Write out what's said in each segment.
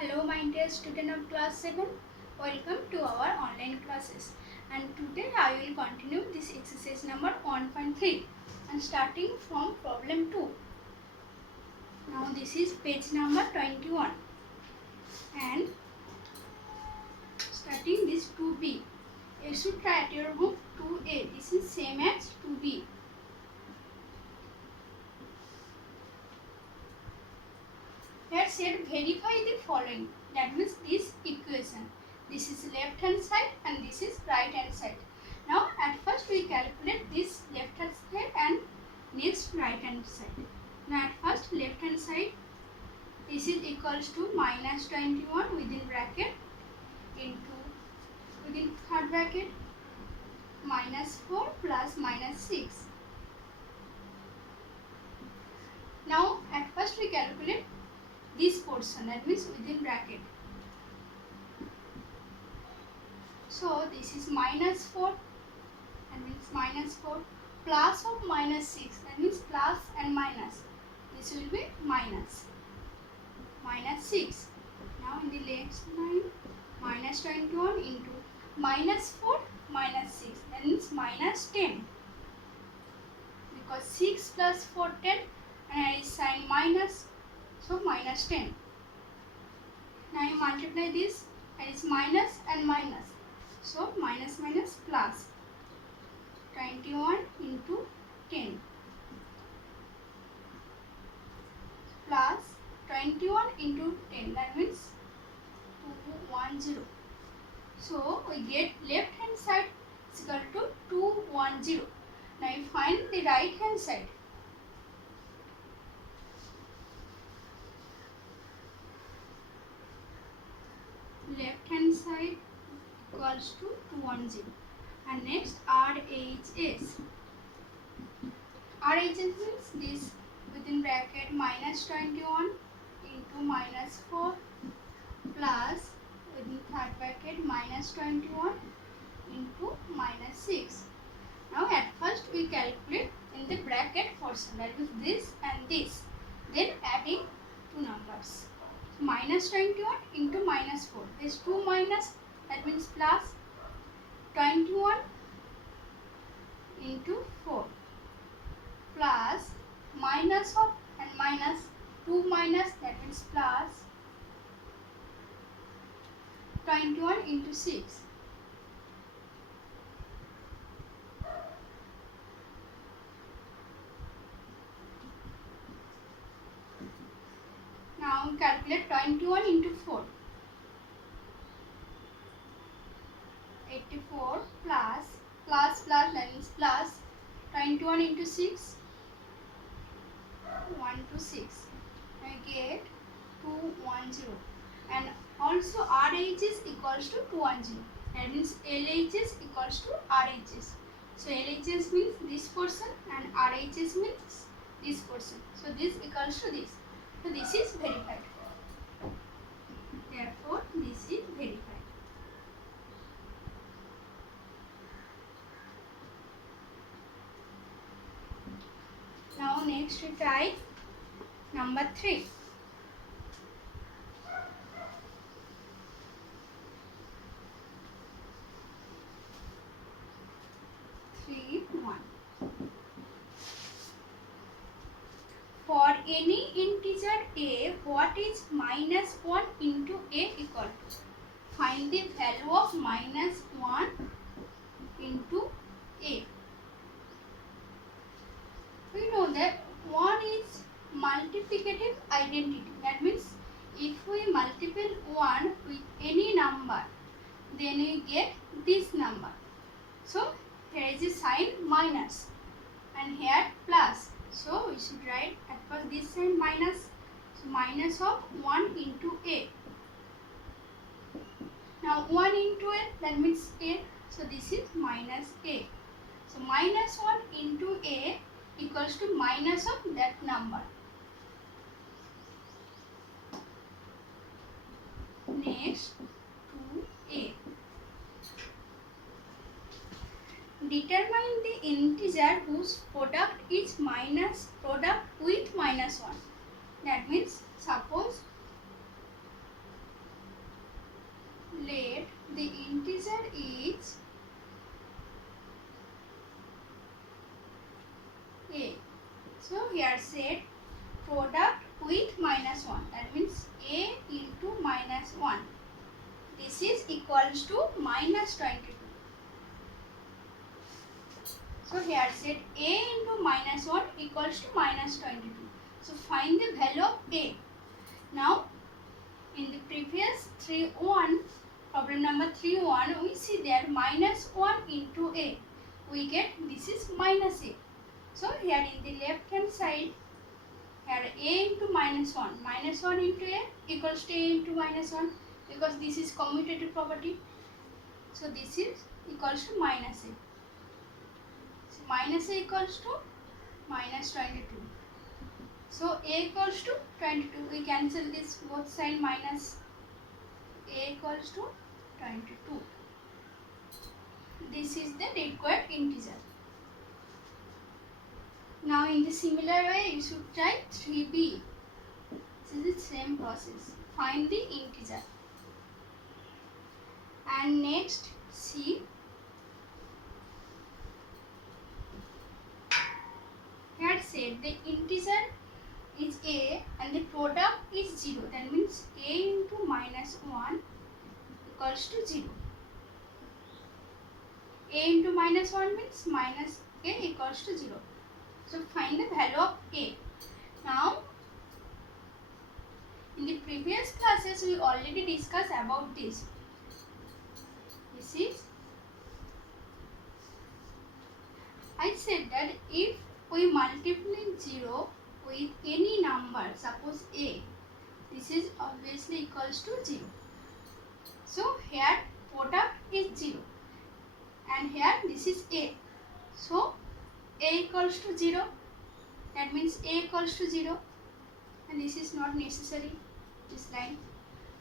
Hello my dear student of class 7. Welcome to our online classes. And today I will continue this exercise number 1.3 and starting from problem 2. Now this is page number 21 and starting this 2b. You should try at your home 2a. This is same as 2b. Here said verify the following. That means this equation. This is left hand side and this is right hand side. Now at first we calculate this left hand side and next right hand side. Now at first left hand side, this is equals to minus 21 within bracket into within third bracket minus 4 plus minus 6. Now at first we calculate this portion, that means within bracket. So this is minus 4, that means minus 4 plus of minus 6, that means plus and minus. This will be minus 6. Now in the next line, minus 21 into minus 4 minus 6, that means minus 10. Because 6 plus 4 10 and I sign minus. So minus 10. Now you multiply this and it's minus and minus. So minus minus plus 21 into 10 plus 21 into 10, that means 210. So we get left hand side is equal to 210. Now you find the right hand side. Left hand side equals to 210 and next RHS. RHS means this within bracket minus 21 into minus 4 plus within third bracket minus 21 into minus 6. Now at first we calculate in the bracket portion, that is this and this, then adding two numbers. Minus 21 into minus 4. This 2 minus, that means plus 21 into 4 plus minus of and minus 2 minus, that means plus 21 into 6. Now calculate 21 into 4. 84 plus that means plus 21 into 6. 1 to 6. I get 210. And also RHS equals to 210. That means LHS equals to RHS. So LHS means this portion and RHS means this portion. So this equals to this. So this is verified. Therefore, this is verified. Now next we try number 3. For any integer a, what is minus 1 into a equal to? Find the value of minus 1 into a. We know that 1 is multiplicative identity. That means if we multiply 1 with any number, then we get this number. So here is a sign minus and here plus. So we should write at first this sign minus. So minus of 1 into a. Now 1 into a, that means a. So this is minus a. So minus 1 into a equals to minus of that number. Next 2a. Determine the integer whose product is product with minus 1. That means suppose here said product with minus 1. That means a into minus 1. This is equals to minus 22. So here said a into minus 1 equals to minus 22. So find the value of a. Now in the previous 3.1, problem number 3.1, we see there minus 1 into a. We get this is minus a. So here in the left hand side, here a into minus 1. Minus 1 into a equals to a into minus 1 because this is commutative property. So this is equals to minus a. So minus a equals to minus 22. So a equals to 22. We cancel this both side minus. A equals to 22. This is the required integer. Now in the similar way you should try 3b. This is the same process. Find the integer. And next see. Here said the integer is a and the product is 0. That means a into minus 1 equals to 0. A into minus 1 means minus a equals to 0. So find the value of a. Now in the previous classes we already discussed about this. This is, I said that if we multiply 0 with any number, suppose a, this is obviously equals to 0. So here product is 0 and here this is a. So a equals to 0. That means a equals to 0 and this is not necessary, this line.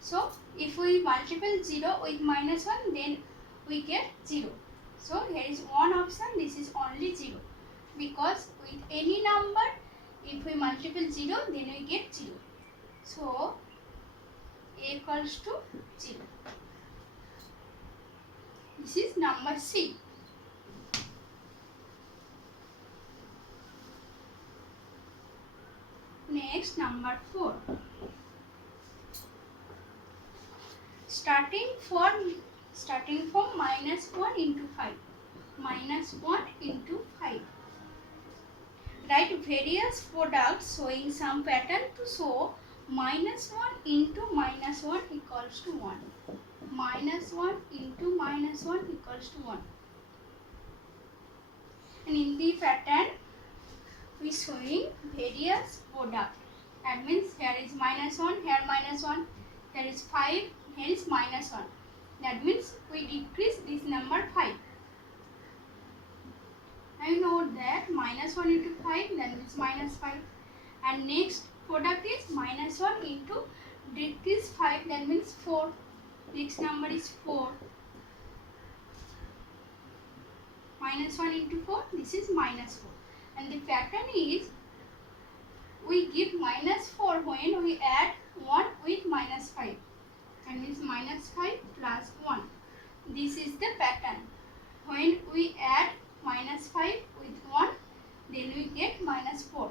So if we multiply 0 with minus 1, then we get 0. So here is one option, this is only 0. Because with any number, if we multiply 0, then we get 0. So a equals to 0. This is number C. Next, number 4. Starting from minus 1 into 5. Minus 1 into 5. Write various products showing some pattern to show minus 1 into minus 1 equals to 1. Minus 1 into minus 1 equals to 1. And in the pattern, we showing various product. That means here is minus 1, here minus 1, here is 5, here is minus 1. That means we decrease this number 5. I know that minus 1 into 5, that means minus 5. And next product is minus 1 into decrease 5, that means 4. Next number is 4. Minus 1 into 4, this is minus 4. And the pattern is, we give minus 4 when we add 1 with minus 5. That means minus 5 plus 1. This is the pattern. When we add minus 5 with 1, then we get minus 4.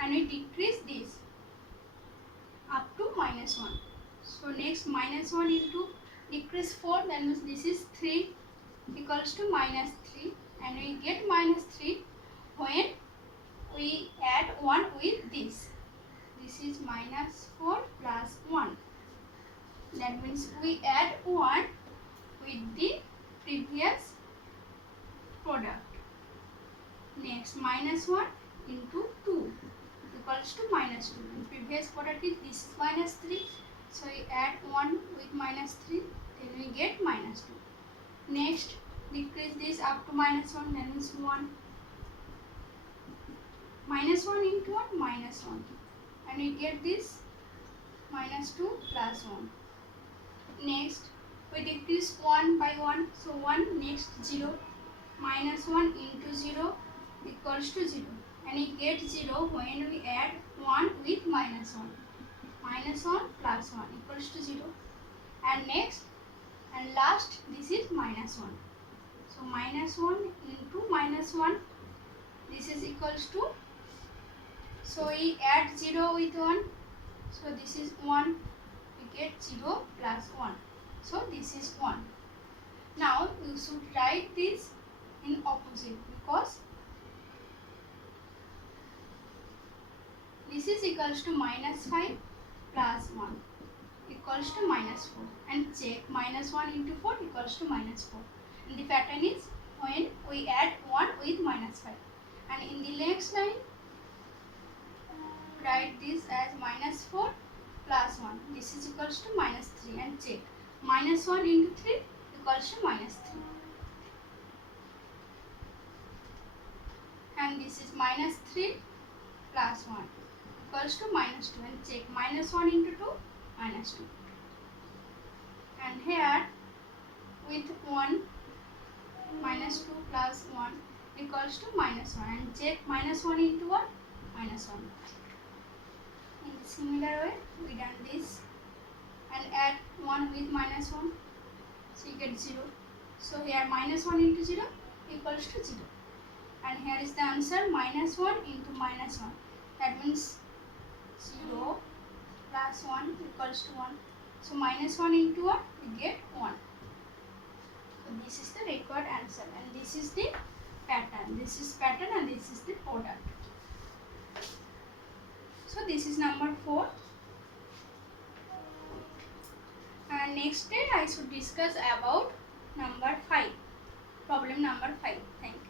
And we decrease this up to minus 1. So next minus 1 into decrease 4, that means this is 3 equals to minus 3. And we get minus 3 when we add 1 with this. This is minus 4 plus 1. That means we add 1 with the previous product. Next minus 1 into 2 equals to minus 2. And previous product is this minus 3. So we add 1 with minus 3. Then we get minus 2. Next decrease this up to minus 1, that means 1. Minus 1 into 1, minus 1. And we get this minus 2 plus 1. Next, we decrease 1 by 1. So 1, next 0. Minus 1 into 0 equals to 0. And we get 0 when we add 1 with minus 1. Minus 1 plus 1 equals to 0. And next and last, this is minus 1. So minus 1 into minus 1, this is equals to So we add 0 with 1. So this is 1. We get 0 plus 1. So this is 1. Now you should write this in opposite because this is equals to minus 5 plus 1 equals to minus 4, and check minus 1 into 4 equals to minus 4. And the pattern is when we add 1 with minus 5. And in the next line, write this as minus 4 plus 1. This is equals to minus 3, and check minus 1 into 3 equals to minus 3. And this is minus 3 plus 1 equals to minus 2, and check minus 1 into 2 minus 2. And here with 1 minus 2 plus 1 equals to minus 1, and check minus 1 into 1 minus 1. In the similar way we done this, and add 1 with minus 1, so you get 0. So here minus 1 into 0 equals to 0, and here is the answer minus 1 into minus 1. That means 0 plus 1 equals to 1. So minus 1 into 1 we get 1. So this is the required answer, and this is the pattern. This is pattern and this is the product. So this is number 4. And next day I should discuss about number 5. Problem number 5. Thank you.